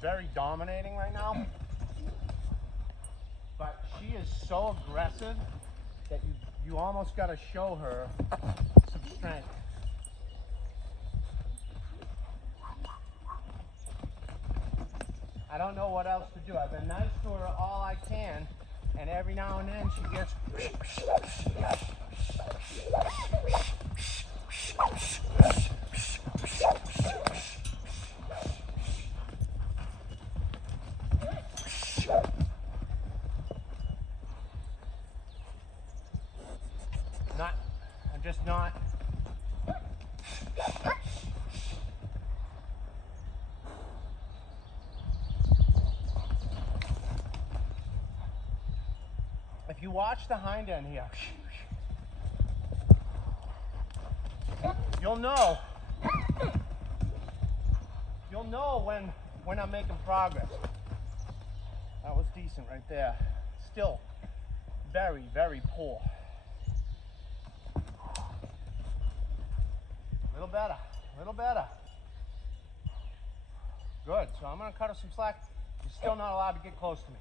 very dominating right now, but she is so aggressive that you almost got to show her some strength. I don't know what else to do. I've been nice to her all I can, and every now and then she gets I'm just not. If you watch the hind end here, you'll know when I'm making progress. That was decent right there. Still very, very poor. A little better. Good, so I'm gonna cut her some slack. You're still not allowed to get close to me.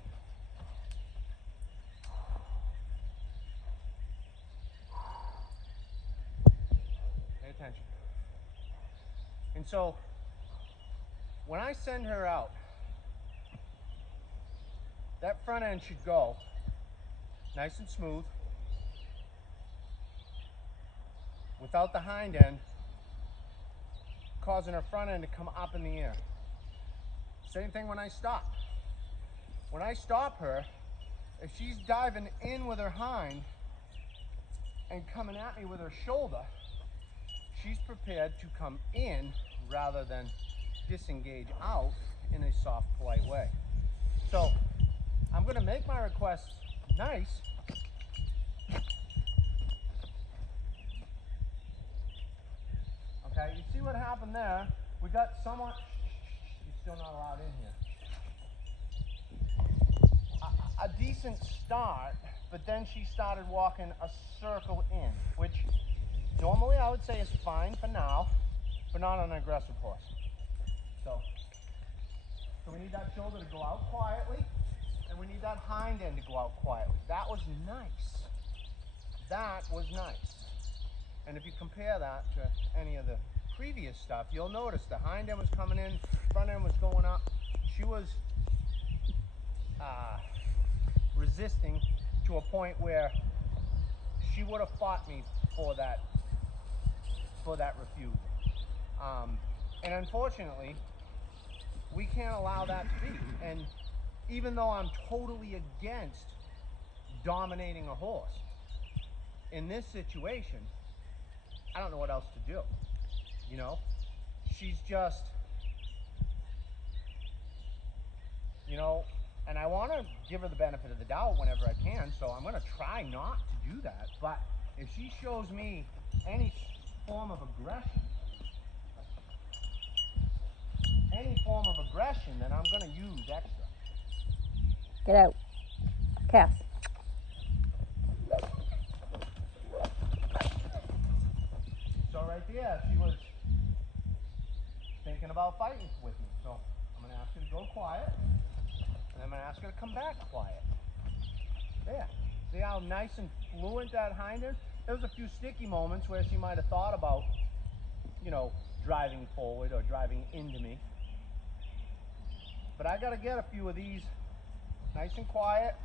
Pay attention. And so, when I send her out, that front end should go nice and smooth without the hind end causing her front end to come up in the air. Same thing when I stop. When I stop her, if she's diving in with her hind and coming at me with her shoulder, she's prepared to come in rather than disengage out in a soft, polite way. So I'm going to make my request nice. Okay, you see what happened there? We got somewhat, she's still not allowed in here. A decent start, but then she started walking a circle in, which normally I would say is fine for now, but not on an aggressive horse. So we need that shoulder to go out quietly, and we need that hind end to go out quietly. That was nice. That was nice. And if you compare that to any of the previous stuff, you'll notice the hind end was coming in, front end was going up. She was resisting to a point where she would have fought me for that refusal. And unfortunately, we can't allow that to be. And even though I'm totally against dominating a horse, in this situation, I don't know what else to do. You know, she's just, you know, and I want to give her the benefit of the doubt whenever I can, so I'm going to try not to do that. But if she shows me any form of aggression, then I'm going to use extra. Get out. Cass. So right there, she was thinking about fighting with me. So I'm going to ask her to go quiet, and I'm going to ask her to come back quiet. There. See how nice and fluent that hind is? There was a few sticky moments where she might have thought about, you know, driving forward or driving into me. But I got to get a few of these nice and quiet.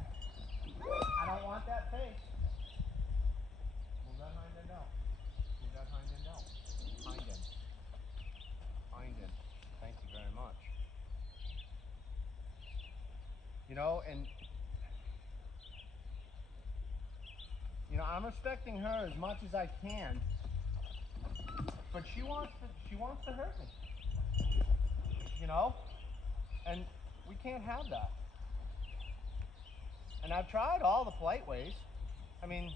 I don't want that face. Move that hind end out. Move that hind end out. Hind end. Hind end. Thank you very much. You know, and you know, I'm respecting her as much as I can, but she wants to hurt me. You know? And we can't have that. And I've tried all the polite ways. I mean,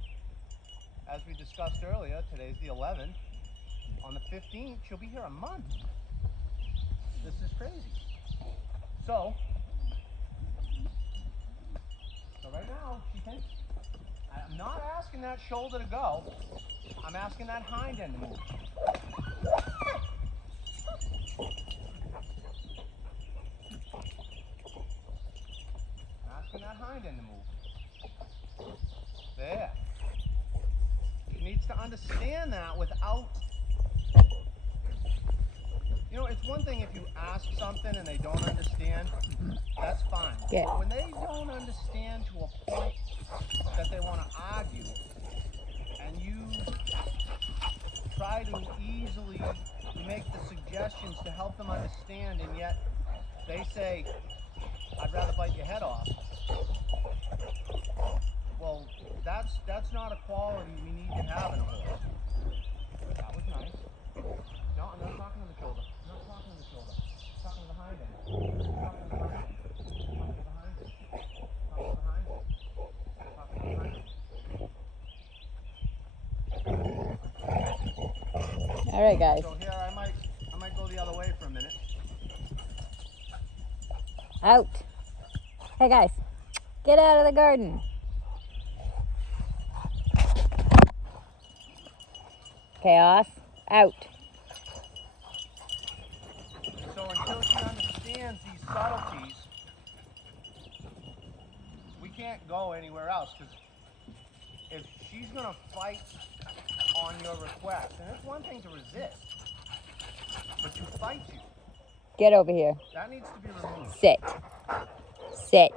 as we discussed earlier, today's the 11th. On the 15th, she'll be here a month. This is crazy. So right now, she thinks, I'm not asking that shoulder to go. I'm asking that hind end to move. hind end to move. There. She needs to understand that without, you know, it's one thing if you ask something and they don't understand, that's fine. Yeah. But when they don't understand to a point that they want to argue, and you try to easily make the suggestions to help them understand, and yet they say, I'd rather bite your head off. Well, that's not a quality we need to have in a horse. That was nice. No, I'm not talking to the shoulder. I'm not talking to the shoulder. I'm talking to the hind end. I'm talking to the hind end. I'm talking to the hind end. I'm talking to the hind end. I'm talking to the hind end. All right, guys. So here I might go the other way for a minute. Out. Hey, guys. Get out of the garden. Chaos. Out. So until she understands these subtleties, we can't go anywhere else, because if she's gonna fight on your request, and it's one thing to resist, but to fight you, Get over here. that needs to be removed. Sit. Sit.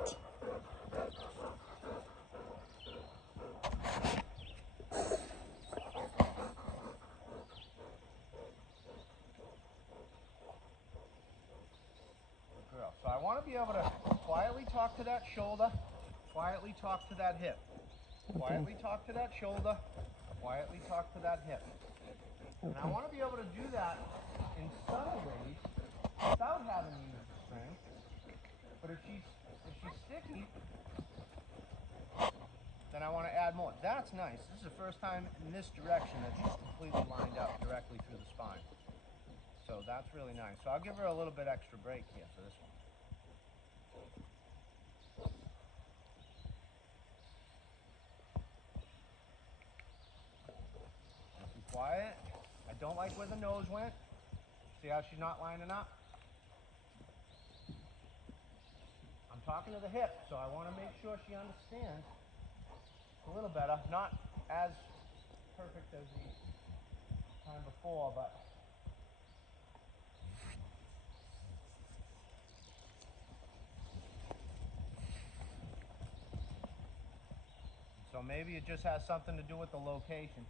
Girl. So I want to be able to quietly talk to that shoulder, quietly talk to that hip, quietly talk to that shoulder, quietly talk to that hip. And I want to be able to do that in subtle ways without having to use the string. But if she's sticky, then I want to add more. That's nice. This is the first time in this direction that she's completely lined up directly through the spine. So that's really nice. So I'll give her a little bit extra break here for this one. Be quiet. I don't like where the nose went. See how she's not lining up? I'm talking to the hip, so I want to make sure she understands a little better. Not as perfect as the time before, but so maybe it just has something to do with the location.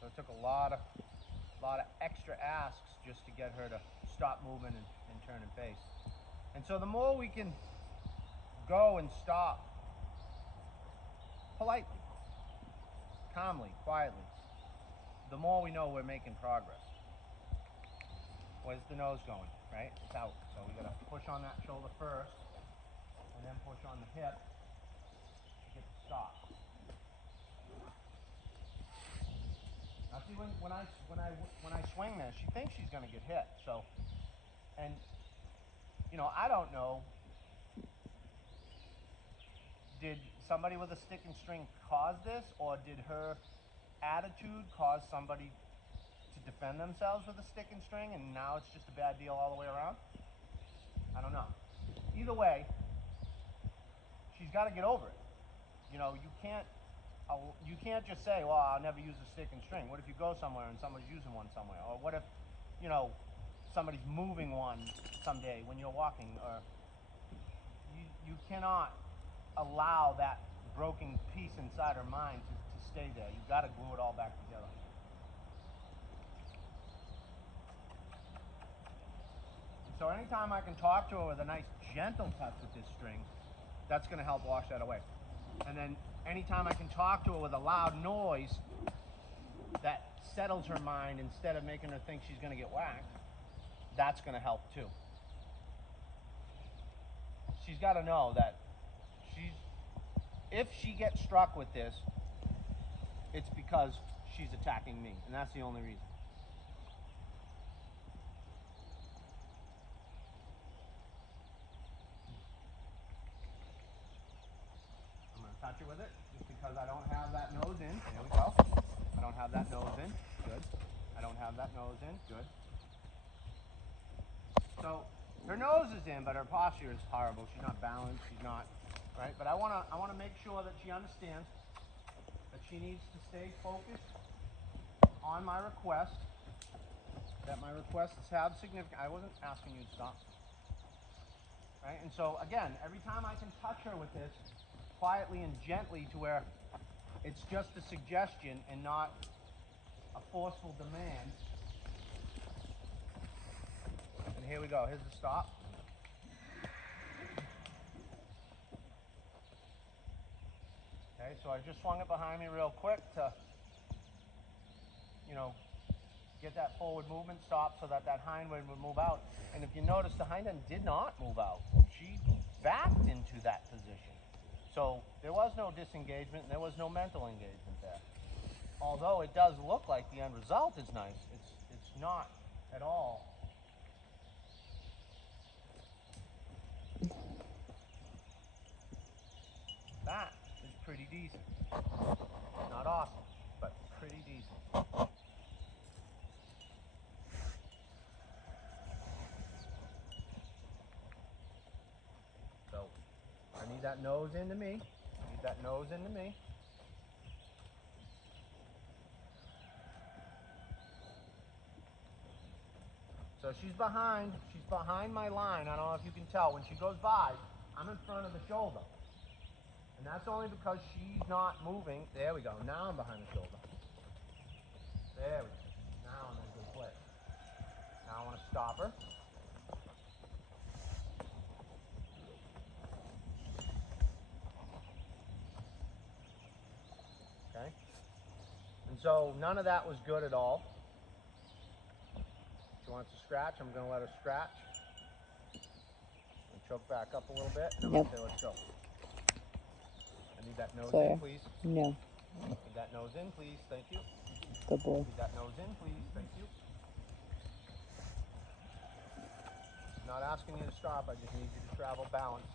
So it took a lot of extra asks just to get her to stop moving and turn and face. And so the more we can go and stop politely, calmly, quietly, the more we know we're making progress. Where's the nose going, right? It's out. So we gotta push on that shoulder first, and then push on the hip to get the stop. Now see, when I swing this, she thinks she's gonna get hit. So, and you know, I don't know. Did somebody with a stick and string cause this, or did her attitude cause somebody to defend themselves with a stick and string, and now it's just a bad deal all the way around? I don't know. Either way, she's got to get over it. You know, you can't just say, well, I'll never use a stick and string. What if you go somewhere and somebody's using one somewhere? Or what if, you know, somebody's moving one someday when you're walking? Or you cannot allow that broken piece inside her mind to stay there. You've got to glue it all back together. So anytime I can talk to her with a nice gentle touch with this string, that's going to help wash that away. And then anytime I can talk to her with a loud noise that settles her mind instead of making her think she's going to get whacked, that's going to help too. She's got to know that if she gets struck with this, it's because she's attacking me, and that's the only reason. I'm going to touch her with it just because I don't have that nose in. There we go. I don't have that nose in. Good. I don't have that nose in. Good. So Her nose is in, but her posture is horrible. She's not balanced. She's not, right? But I wanna make sure that she understands that she needs to stay focused on my request. That my requests have significant. I wasn't asking you to stop. Right? And so again, every time I can touch her with this, quietly and gently, to where it's just a suggestion and not a forceful demand. And here we go. Here's the stop. Okay, so I just swung it behind me real quick to, get that forward movement stop so that hind end would move out. And if you notice, the hind end did not move out. She backed into that position. So there was no disengagement and there was no mental engagement there. Although it does look like the end result is nice, it's not at all. That is pretty decent. Not awesome, but pretty decent. So I need that nose into me. Need that nose into me. So she's behind my line. I don't know if you can tell. When she goes by, I'm in front of the shoulder. And that's only because she's not moving. There we go. Now I'm behind the shoulder. There we go. Now I'm in a good place. Now I want to stop her. Okay? And so none of that was good at all. She wants to scratch. I'm going to let her scratch. And choke back up a little bit. And I'm going to say, let's go. I need that nose in, please. No. Need that nose in, please. Thank you. Good boy. Need that nose in, please. Thank you. I'm not asking you to stop. I just need you to travel balanced.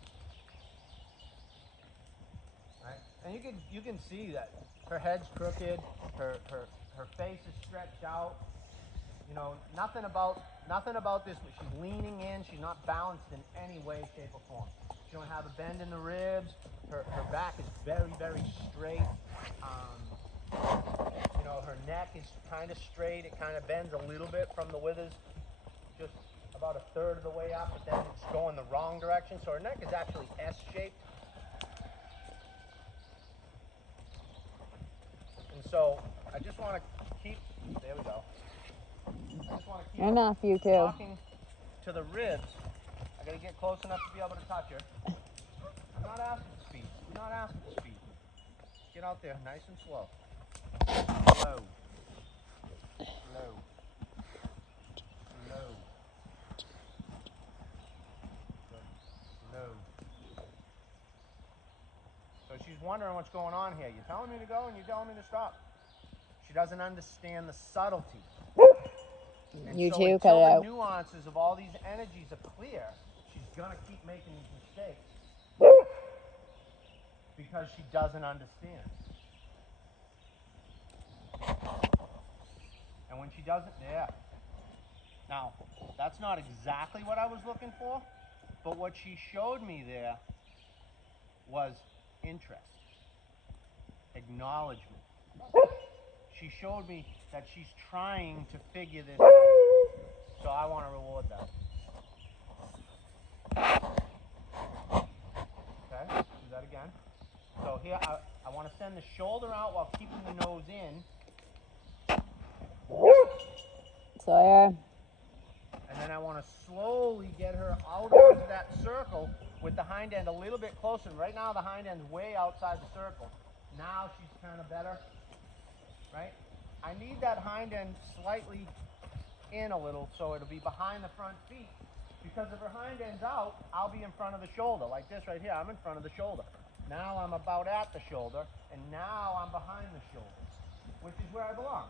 Right? And you can see that her head's crooked, her face is stretched out. Nothing about this, but she's leaning in. She's not balanced in any way, shape, or form. She don't have a bend in the ribs. Her back is very, very straight. Her neck is kind of straight. It kind of bends a little bit from the withers, just about a third of the way up, but then it's going the wrong direction. So her neck is actually S-shaped. And so I just want to keep, there we go. I just want to keep Enough, you two. talking to the ribs. I got to get close enough to be able to touch her. I'm not asking for speed. I'm not asking for speed. Get out there nice and slow. Slow. Slow. Slow. Slow. So she's wondering what's going on here. You're telling me to go and you're telling me to stop. She doesn't understand the subtlety. And You so too, until cut it the out. nuances of all these energies are clear, she's gonna keep making these mistakes because she doesn't understand. And when she doesn't, yeah. Now, that's not exactly what I was looking for, but what she showed me there was interest, acknowledgement. She showed me that she's trying to figure this out. So I want to reward that. Okay, do that again. So here, I want to send the shoulder out while keeping the nose in. Sawyer. And then I want to slowly get her out of that circle with the hind end a little bit closer. Right now the hind end's way outside the circle. Now she's kind of better, right? I need that hind end slightly in a little so it'll be behind the front feet, because if her hind end's out, I'll be in front of the shoulder, like this right here. I'm in front of the shoulder. Now I'm about at the shoulder, and now I'm behind the shoulder, which is where I belong,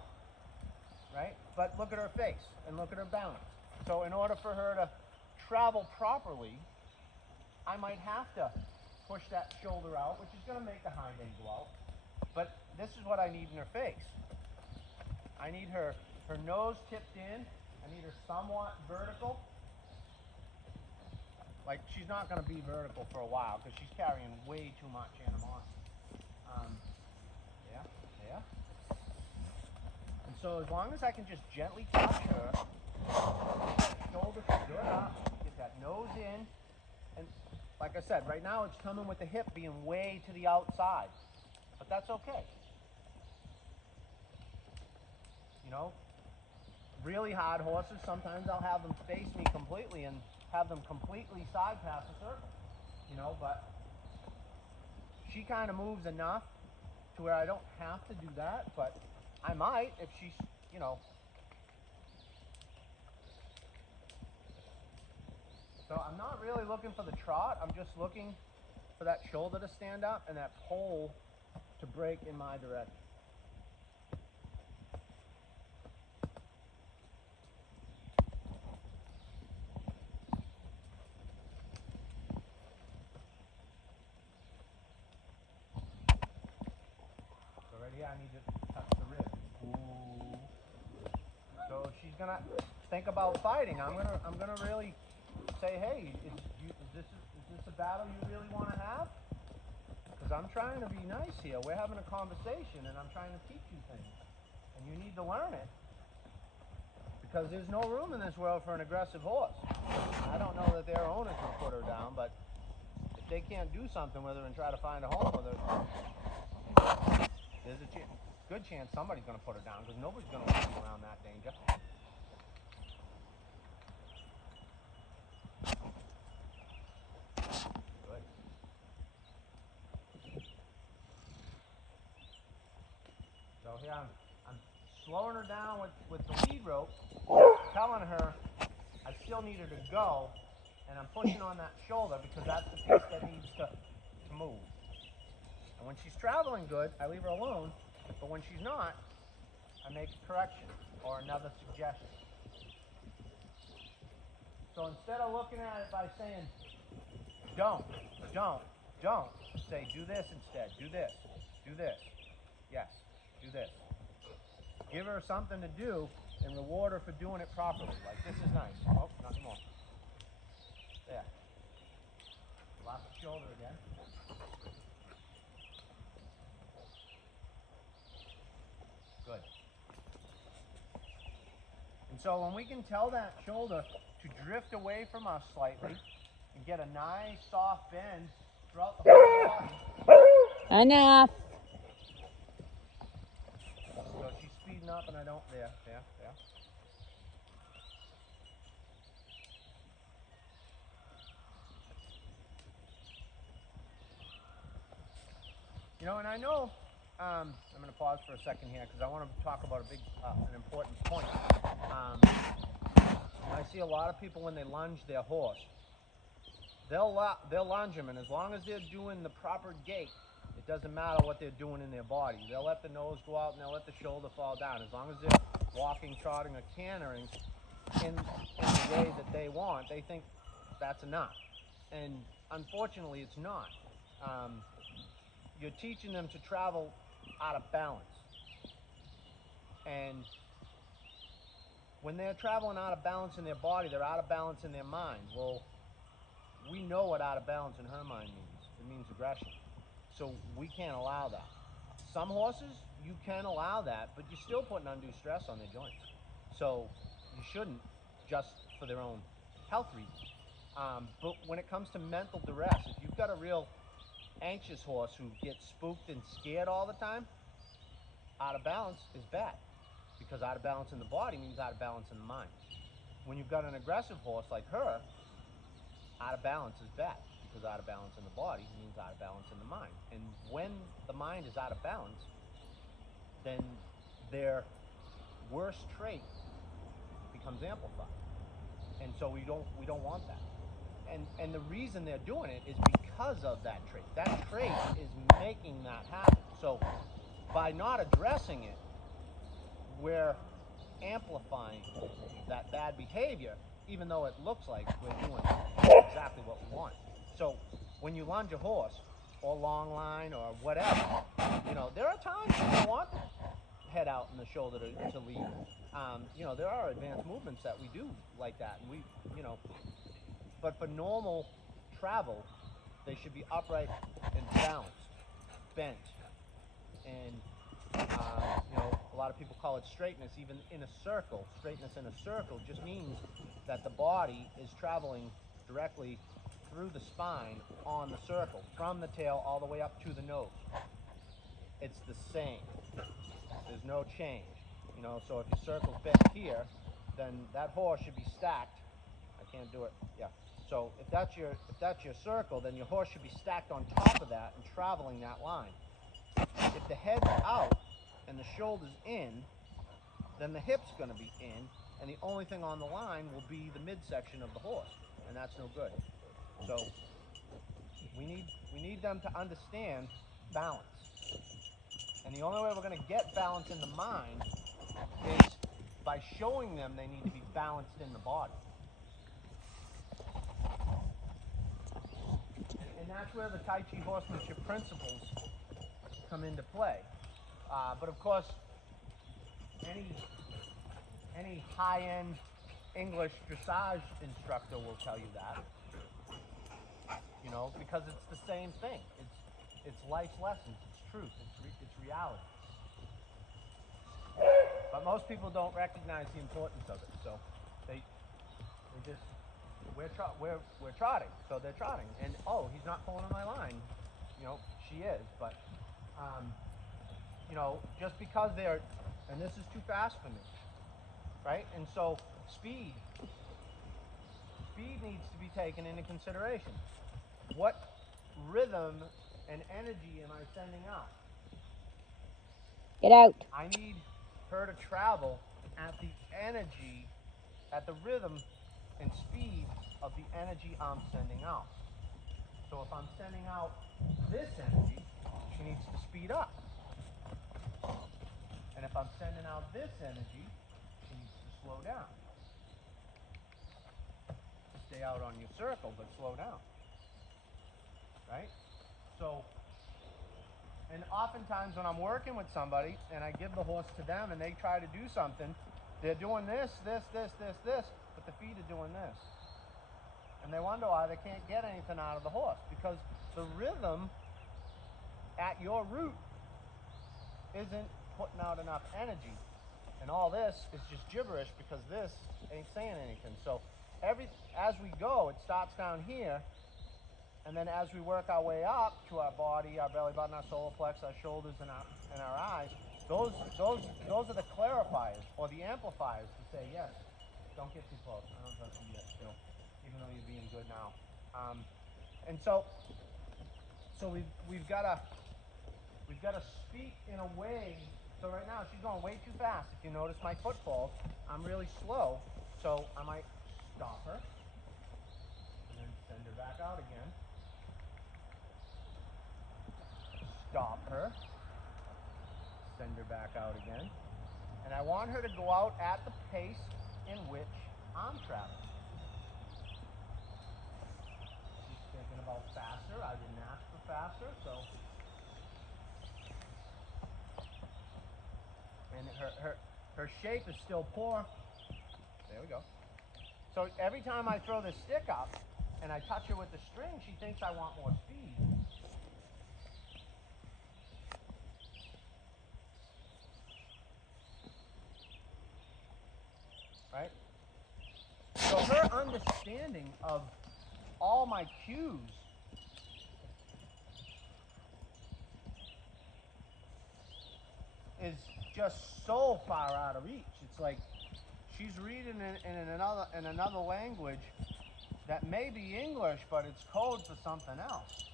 right? But look at her face and look at her balance. So in order for her to travel properly, I might have to push that shoulder out, which is going to make the hind end go out. But this is what I need in her face. I need her nose tipped in. I need her somewhat vertical. Like, she's not going to be vertical for a while because she's carrying way too much animosity. Yeah, yeah. And so as long as I can just gently touch her, get that shoulder good up, get that nose in, and like I said, right now it's coming with the hip being way to the outside, but that's okay. You know, really hard horses, sometimes I'll have them face me completely and have them completely side pass a circle, you know, but she kind of moves enough to where I don't have to do that, but I might if she's, you know. So I'm not really looking for the trot, I'm just looking for that shoulder to stand up and that pole to break in my direction. So right here I need to touch the rib. Ooh. So if she's gonna think about fighting, I'm gonna really say, hey, is this a battle you really want to have? Because I'm trying to be nice here. We're having a conversation, and I'm trying to teach you things, and you need to learn it. Because there's no room in this world for an aggressive horse. I don't know that their owners would put her down, but if they can't do something with her and try to find a home with her, there's a good chance somebody's going to put her down because nobody's going to want to be around that danger. Good. So here I'm slowing her down with the lead rope, telling her I still need her to go, and I'm pushing on that shoulder because that's the piece that needs to move. And when she's traveling good, I leave her alone, but when she's not, I make a correction or another suggestion. So instead of looking at it by saying, don't, say, do this instead, do this, yes, do this. Give her something to do and reward her for doing it properly. Like, this is nice. Oh, not anymore. There. Lost the shoulder again. Good. And so when we can tell that shoulder to drift away from us slightly and get a nice soft bend throughout the whole body. Enough. So she's speeding up and I don't, there. You know, and I know, I'm going to pause for a second here because I want to talk about an important point. I see a lot of people when they lunge their horse, they'll lunge them, and as long as they're doing the proper gait, it doesn't matter what they're doing in their body. They'll let the nose go out and they'll let the shoulder fall down. As long as they're walking, trotting, or cantering in the way that they want, they think that's enough. And unfortunately, it's not. You're teaching them to travel out of balance. And when they're traveling out of balance in their body, they're out of balance in their mind. Well, we know what out of balance in her mind means. It means aggression. So we can't allow that. Some horses, you can allow that, but you're still putting undue stress on their joints. So you shouldn't, just for their own health reasons. But when it comes to mental duress, if you've got a real anxious horse who gets spooked and scared all the time, out of balance is bad. Because out of balance in the body means out of balance in the mind. When you've got an aggressive horse like her, out of balance is bad. Because out of balance in the body means out of balance in the mind. And when the mind is out of balance, then their worst trait becomes amplified. And so we don't want that. And the reason they're doing it is because of that trait. That trait is making that happen. So by not addressing it, we're amplifying that bad behavior, even though it looks like we're doing exactly what we want. So when you lunge a horse, or long line, or whatever, you know, there are times when you want the head out and the shoulder to lead. You know, there are advanced movements that we do like that, and we, you know, But for normal travel, they should be upright and balanced, bent, and a lot of people call it straightness. Even in a circle, straightness in a circle just means that the body is traveling directly through the spine on the circle, from the tail all the way up to the nose. It's the same. There's no change. So if your circle's bent here, then that horse should be stacked. I can't do it. Yeah. So if that's your circle, then your horse should be stacked on top of that and traveling that line. If the head's out and the shoulder's in, then the hip's going to be in, and the only thing on the line will be the midsection of the horse, and that's no good. So we need them to understand balance. And the only way we're going to get balance in the mind is by showing them they need to be balanced in the body. And that's where the Tai Chi horsemanship principles come into play. But of course, any high-end English dressage instructor will tell you that, because it's the same thing. It's life's lessons. It's truth. It's reality. But most people don't recognize the importance of it. So they just we're trotting. So they're trotting, and he's not pulling on my line. She is, but just because and this is too fast for me, right? And so speed needs to be taken into consideration. What rhythm and energy am I sending out? Get out. I need her to travel at the energy, at the rhythm and speed of the energy I'm sending out. So if I'm sending out this energy, she needs to speed up. And if I'm sending out this energy, she needs to slow down. Stay out on your circle, but slow down. Right? So, and oftentimes when I'm working with somebody and I give the horse to them and they try to do something, they're doing this, but the feet are doing this. And they wonder why they can't get anything out of the horse, because the rhythm at your root isn't putting out enough energy. And all this is just gibberish because this ain't saying anything. So as we go, it starts down here, and then as we work our way up to our body, our belly button, our solar plex, our shoulders, and our eyes, those are the clarifiers or the amplifiers to say, yes, don't get too close. I don't trust you yet still, even though you're being good now. And so we've got to speak in a way. So right now she's going way too fast. If you notice my footfalls, I'm really slow. So I might stop her and then send her back out again. Stop her, send her back out again. And I want her to go out at the pace in which I'm traveling. She's thinking about faster. I didn't ask for faster, so. And her shape is still poor. There we go. So every time I throw this stick up and I touch her with the string, she thinks I want more speed. Right? So her understanding of all my cues is just so far out of reach. It's like she's reading in another language that may be English, but it's code for something else.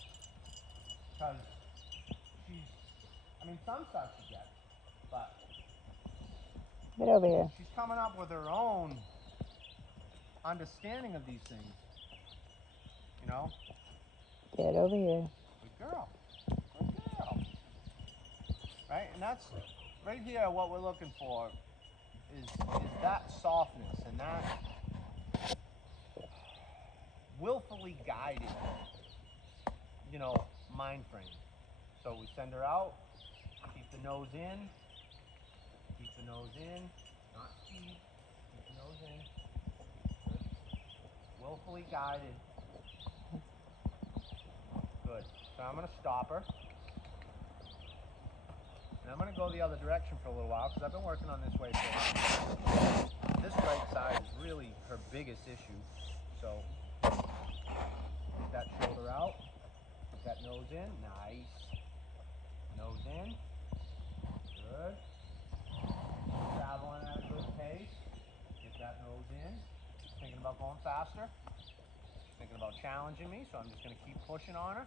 Because some stuff she gets, but Get over here. she's coming up with her own understanding of these things. Get over here. Good girl. Good girl. Right? And that's right here what we're looking for is that softness and that willfully guided, mind frame. So we send her out, keep the nose in, not speed, keep the nose in. Good. Willfully guided. Good. So I'm going to stop her. And I'm going to go the other direction for a little while because I've been working on this way for a while. This right side is really her biggest issue. So get that shoulder out. Get that nose in. Nice. Nose in. Good. Traveling at a good pace. Get that nose in. She's thinking about going faster. She's thinking about challenging me, so I'm just going to keep pushing on her.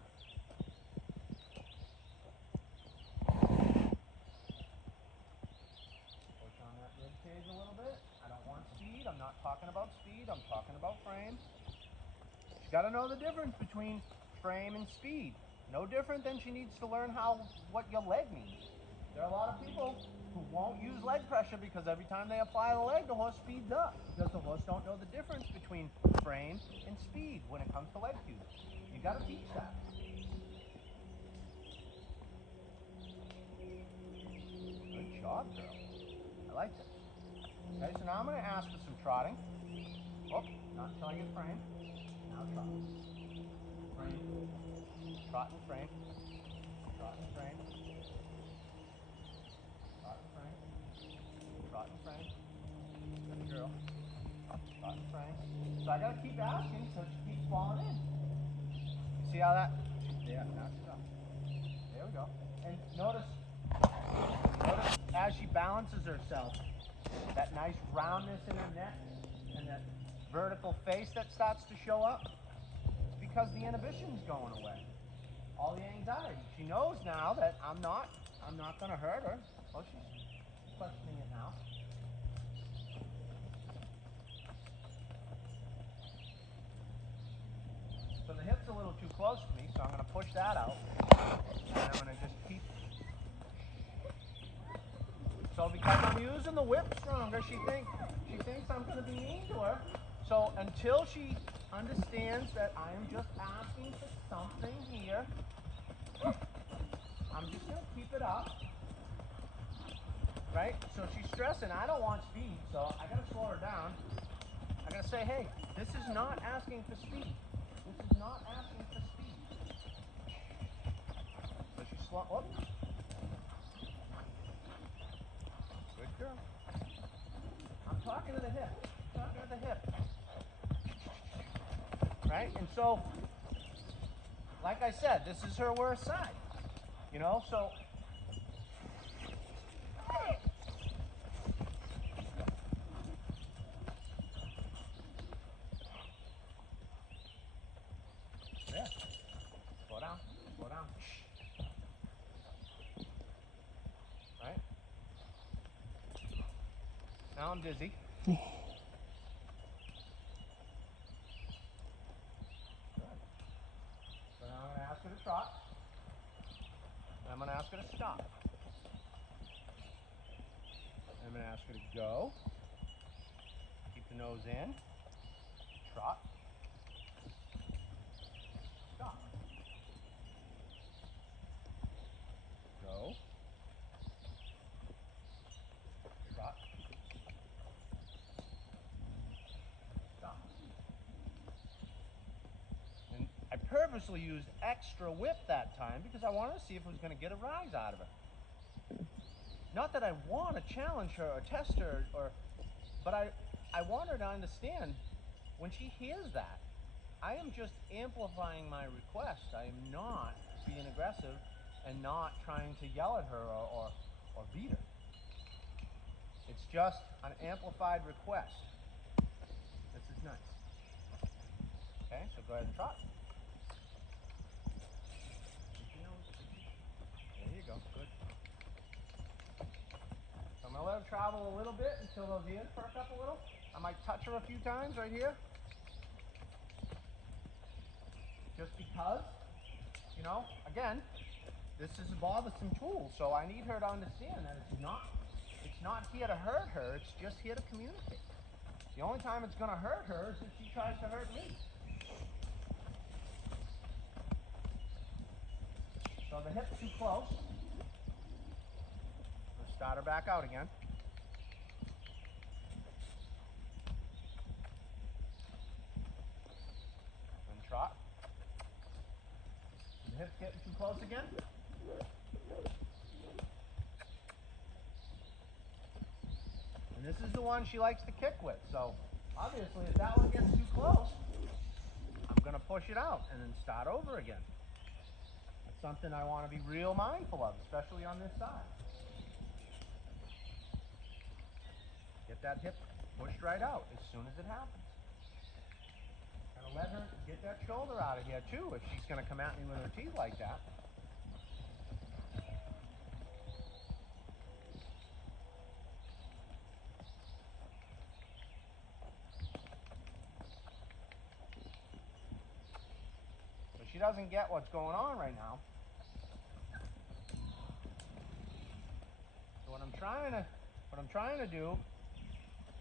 Push on that rib cage a little bit. I don't want speed. I'm not talking about speed. I'm talking about frame. She's got to know the difference between frame and speed. No different than she needs to learn what your leg means. There are a lot of people who won't use leg pressure because every time they apply the leg, the horse speeds up because the horse don't know the difference between frame and speed when it comes to leg cues. You got to teach that. Good job, girl. I like it. Okay, so now I'm going to ask for some trotting. Oh, not until I get frame. Now trot. Frame. Trot and frame. Trot and frame. Trot and frame. Trot and frame. Good girl. Trot and frame. So I gotta keep asking so she keeps falling in. You see how that? Yeah, now she's up. There we go. And notice as she balances herself, that nice roundness in her neck and that vertical face that starts to show up. It's because the inhibition's going away. All the anxiety. She knows now that I'm not gonna hurt her. Well, she's questioning it now. So the hip's a little too close to me, so I'm gonna push that out. And I'm gonna just keep. So because I'm using the whip stronger, she thinks I'm gonna be mean to her. So until she understands that I am just asking for something here, I'm just gonna keep it up. Right? So she's stressing, I don't want speed, so I gotta slow her down. I gotta say, hey, this is not asking for speed. This is not asking for speed. So she's slow. Whoops. Good girl. I'm talking to the hip. I'm talking to the hip. Right? And so, like I said, this is her worst side. You know, so yeah. Slow down. Slow down. Right? Now I'm dizzy. Good. So now I'm going to ask her to trot. And I'm going to ask her to stop. And I'm going to ask her to go. Keep the nose in. Trot. Stop. Go. Trot. Stop. And I purposely used extra whip that time because I wanted to see if it was going to get a rise out of her. Not that I want to challenge her or test her, but I want her to understand when she hears that, I am just amplifying my request. I am not being aggressive and not trying to yell at her or beat her. It's just an amplified request. This is nice. Okay, so go ahead and trot. There you go, good. So I'm going to let her travel a little bit until those ears perk up a little. I might touch her a few times right here. Just because, you know, again, this is a bothersome tool, so I need her to understand that it's not here to hurt her, it's just here to communicate. The only time it's going to hurt her is if she tries to hurt me. So the hip's too close. Let's start her back out again. hip's getting too close again. And this is the one she likes to kick with. So obviously if that one gets too close, I'm going to push it out and then start over again. That's something I want to be real mindful of, especially on this side. Get that hip pushed right out as soon as it happens. Gotta let her get that shoulder out of here too if she's gonna come at me with her teeth like that. But she doesn't get what's going on right now. So what I'm trying to do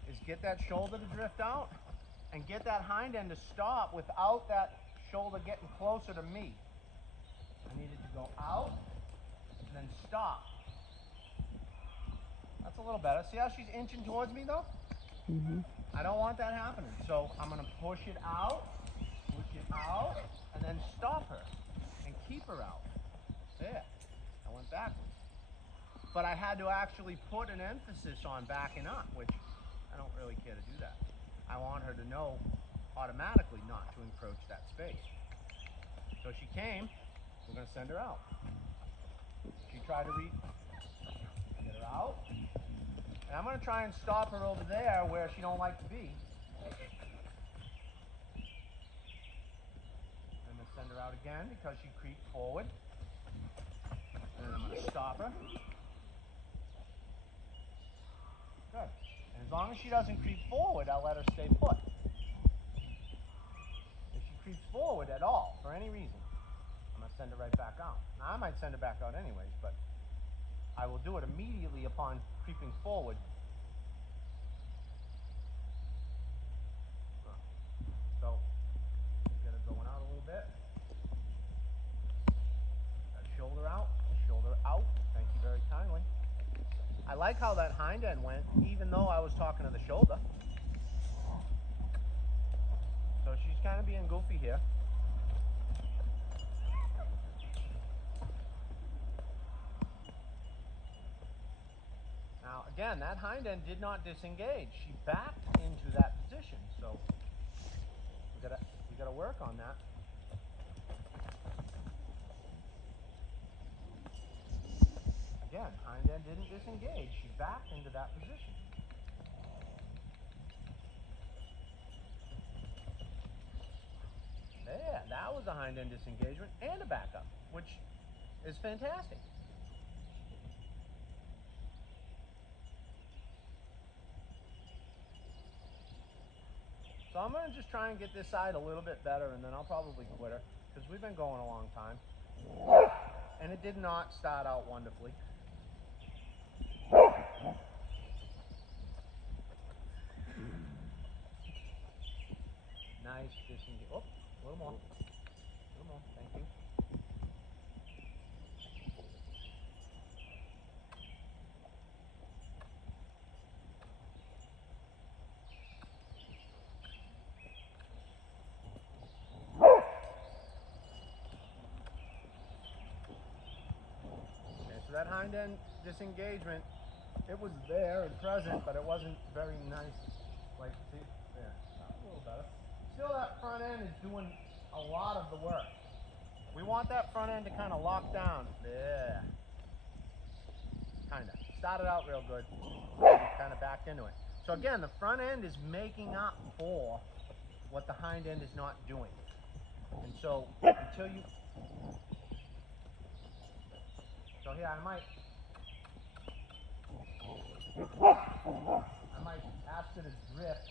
is get that shoulder to drift out and get that hind end to stop without that shoulder getting closer to me. I need it to go out and then stop. That's a little better. See how she's inching towards me though? I don't want that happening. So I'm gonna push it out, and then stop her and keep her out. There, I went backwards. But I had to actually put an emphasis on backing up, which I don't really care to do that. I want her to know automatically not to encroach that space. So she came, we're gonna send her out. She tried to get her out. And I'm gonna try and stop her over there where she don't like to be. I'm gonna send her out again because she creeped forward. And then I'm gonna stop her. Good. And as long as she doesn't creep forward, I'll let her stay put. If she creeps forward at all, for any reason, I'm gonna send her right back out. Now I might send her back out anyways, but I will do it immediately upon creeping forward. So, get her going out a little bit. That shoulder out, thank you very kindly. I like how that hind end went, even though I was talking to the shoulder. So she's kind of being goofy here. Now, again, that hind end did not disengage. She backed into that position, so we gotta work on that. Again, hind end didn't disengage. She backed into that position. There, that was a hind end disengagement and a backup, which is fantastic. So I'm going to just try and get this side a little bit better, and then I'll probably quit her, because we've been going a long time. And it did not start out wonderfully. Nice disengage. Oh, a little more. Thank you. So that hind end disengagement, it was there and present, but it wasn't very nice. Like, see, there, a little better. Still, that front end is doing a lot of the work. We want that front end to kind of lock down. There. Kind of. Started out real good. Kind of backed into it. So again, the front end is making up for what the hind end is not doing. And so, until you... So here, I might ask her to drift.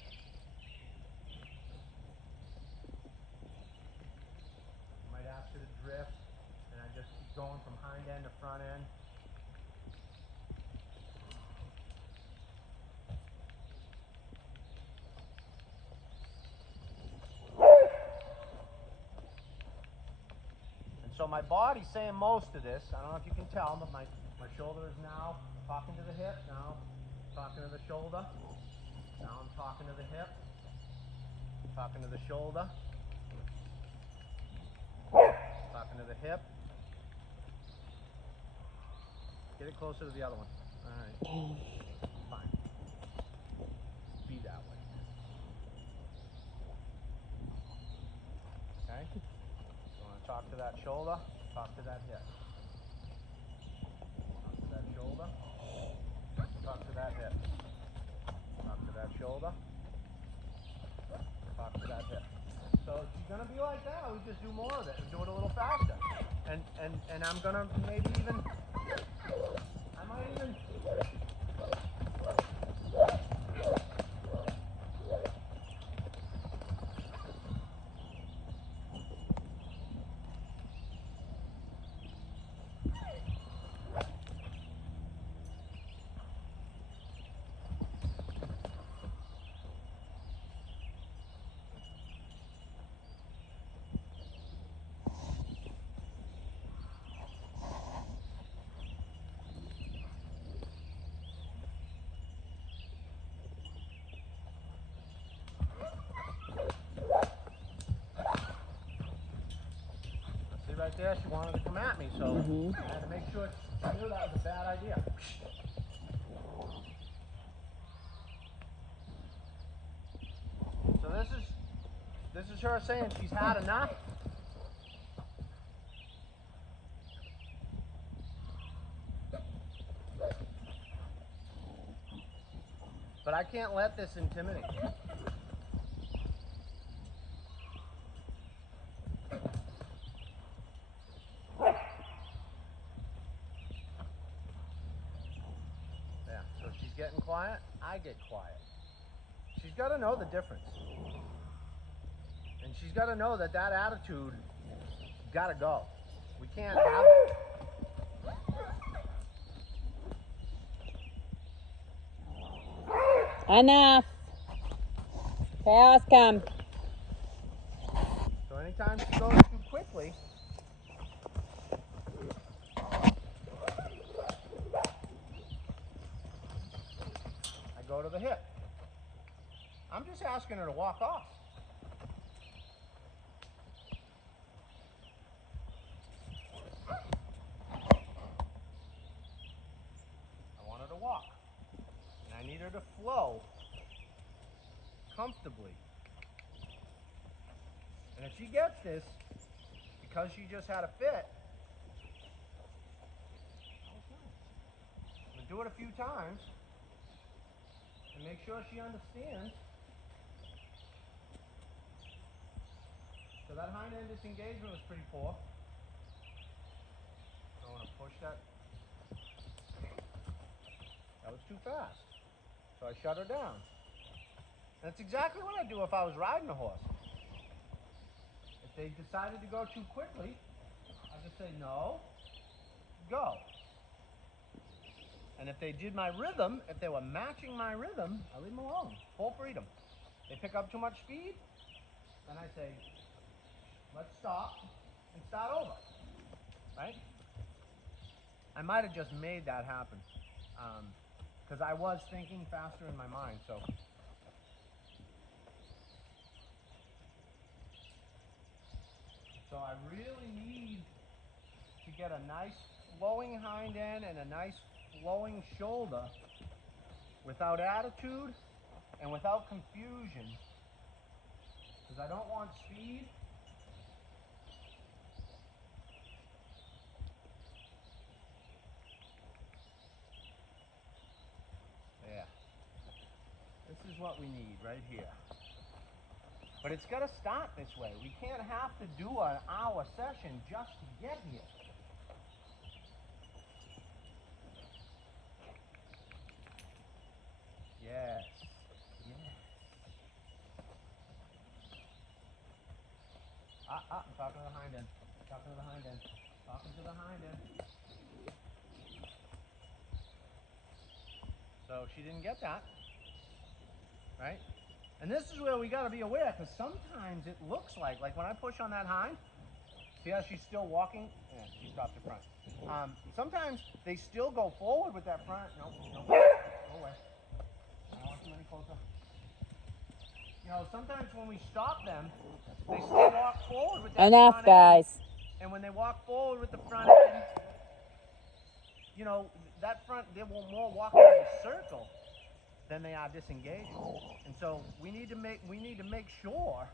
I might ask her to drift, and I just keep going from hind end to front end. And so my body's saying most of this. I don't know if you can tell, but my shoulder is now talking to the hip, now talking to the shoulder. Now I'm talking to the hip, talking to the shoulder, talking to the hip, Get it closer to the other one. Alright. Fine. Be that way. Okay? You want to talk to that shoulder? Talk to that hip. Talk to that shoulder. Talk to that hip. Talk to that shoulder. Talk to that hip. So she's gonna be like that. We just do more of it and do it a little faster. And I'm gonna maybe even I might even right there, she wanted to come at me, so I had to make sure I knew that was a bad idea. So this is her saying she's had enough. But I can't let this intimidate me. Getting quiet, I get quiet. She's got to know the difference. And she's got to know that that attitude got to go. We can't have it. Enough. Chaos come. So anytime she goes too quickly, go to the hip. I'm just asking her to walk off. I want her to walk. And I need her to flow comfortably. And if she gets this, because she just had a fit, I'm going to do it a few times. And make sure she understands. So that hind end disengagement was pretty poor. I want to push that. That was too fast. So I shut her down. And that's exactly what I'd do if I was riding a horse. If they decided to go too quickly, I'd just say, no, go. And if they did my rhythm, if they were matching my rhythm, I leave them alone. Full freedom. They pick up too much speed, then I say, let's stop and start over. Right? I might have just made that happen. Because I was thinking faster in my mind. So I really need to get a nice flowing hind end and a nice flowing shoulder without attitude and without confusion, because I don't want speed. Yeah, this is what we need right here. But it's got to start this way. We can't have to do an hour session just to get here. Yes. Yes. I'm talking to the hind end. Talking to the hind end. Talking to the hind end. So she didn't get that. Right? And this is where we got to be aware, because sometimes it looks like when I push on that hind, see how she's still walking? Yeah, she stopped her front. Sometimes they still go forward with that front. Nope, go away. I don't want you any closer. You know, sometimes when we stop them, they still walk forward with that Enough, front guys. end. And when they walk forward with the front end, you know, that front, they were more walking in a circle than they are disengaging. And so we need to make sure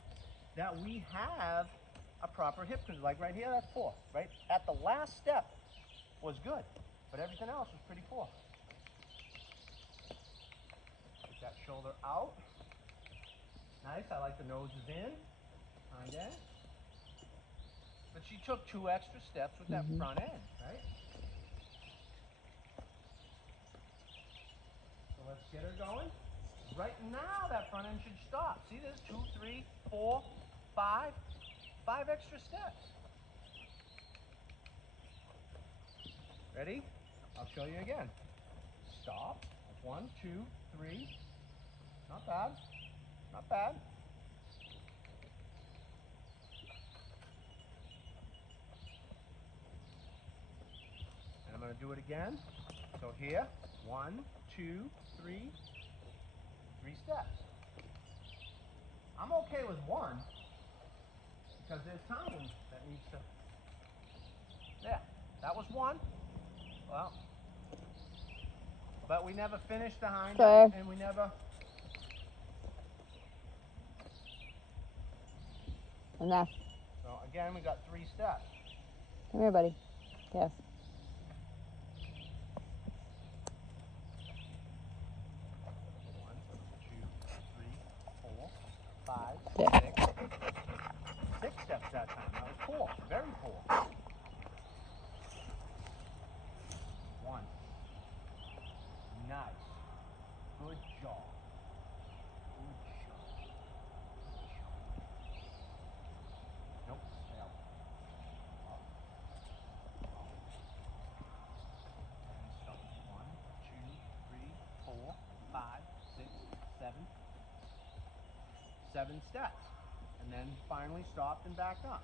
that we have a proper hip control. Like right here, that's poor. Right at the last step was good, but everything else was pretty poor. Get that shoulder out. Nice. I like the nose is in. Hind end. But she took 2 extra steps with that front end, right? So let's get her going. Right now, that front end should stop. See, there's 2, 3, 4, 5 extra steps. Ready? I'll show you again. Stop. That's 1, 2, 3. Not bad. Not bad. And I'm going to do it again. So here, 1, 2, 3 steps. I'm okay with 1 because there's timing that needs to. There. That was 1. Well, but we never finished the hind end, and we never. Enough. So again, we got 3 steps. Come here, buddy. Yes. 1, 2, 3, 4, 5, Yeah. 6. 6 steps that time. That was poor. Very poor. 1. Nice. Good job. Good job. Nope. Stay out. Up. Up. And stop. 1, 2, 3, 4, 5, 6, 7. 7 steps. And then finally stopped and backed up.